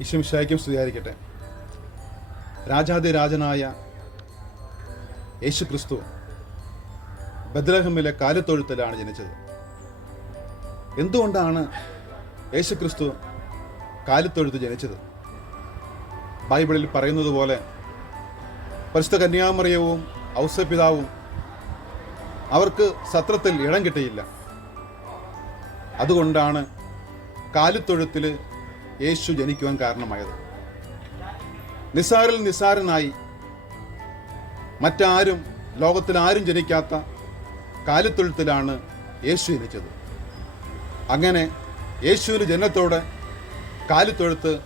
ഈശോമിശിഹായ്ക്കും സ്തുതിയായിരിക്കട്ടെ. രാജാതിരാജനായ യേശു ക്രിസ്തു ബത്ലഹേമിലെ കാലിത്തൊഴുത്തിലാണ് ജനിച്ചത്. എന്തുകൊണ്ടാണ് യേശു ക്രിസ്തു കാലിത്തൊഴുത്ത് ജനിച്ചത്? ബൈബിളിൽ പറയുന്നത് പോലെ പരിശുദ്ധ കന്യാമറിയവും ഔസേപ്പിതാവും അവർക്ക് സത്രത്തിൽ ഇടം കിട്ടിയില്ല. അതുകൊണ്ടാണ് കാലിത്തൊഴുത്തിൽ യേശു ജനിക്കുവാൻ കാരണമായത്. നിസാരിൽ നിസാരനായി മറ്റാരും ലോകത്തിലാരും ജനിക്കാത്ത കാലിത്തൊഴുത്തിലാണ് യേശു ജനിച്ചത്. അങ്ങനെ യേശുവിന് ജനനത്തോടെ കാലിത്തൊഴുത്ത്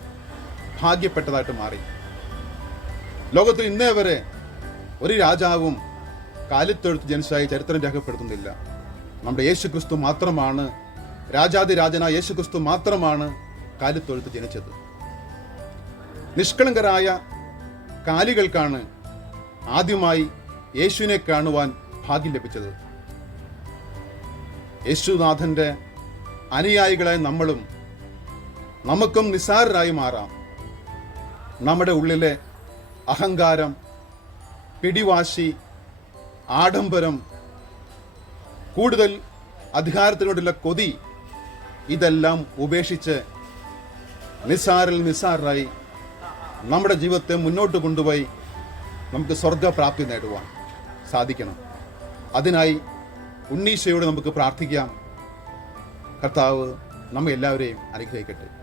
ഭാഗ്യപ്പെട്ടതായിട്ട് മാറി. ലോകത്തിൽ ഇന്നേ വരെ ഒരു രാജാവും കാലിത്തൊഴുത്ത് ജനിച്ചതായി ചരിത്രം രേഖപ്പെടുത്തുന്നില്ല. നമ്മുടെ യേശു ക്രിസ്തു മാത്രമാണ്, രാജാതിരാജനായ യേശു ക്രിസ്തു മാത്രമാണ് കാലിത്തൊഴുത്ത് ജനിച്ചത്. നിഷ്കളങ്കരായ കാലികൾക്കാണ് ആദ്യമായി യേശുവിനെ കാണുവാൻ ഭാഗ്യം ലഭിച്ചത്. യേശുനാഥന്റെ അനുയായികളായ നമുക്കും നിസ്സാരരായി മാറാം. നമ്മുടെ ഉള്ളിലെ അഹങ്കാരം, പിടിവാശി, ആഡംബരം, കൂടുതൽ അധികാരത്തിനോടുള്ള കൊതി, ഇതെല്ലാം ഉപേക്ഷിച്ച് നിസ്സാരരായി നമ്മുടെ ജീവിതത്തെ മുന്നോട്ട് കൊണ്ടുപോയി നമുക്ക് സ്വർഗപ്രാപ്തി നേടുവാൻ സാധിക്കണം. അതിനായി ഉണ്ണീശോയോട് നമുക്ക് പ്രാർത്ഥിക്കാം. കർത്താവ് നമ്മെ എല്ലാവരെയും അനുഗ്രഹിക്കട്ടെ.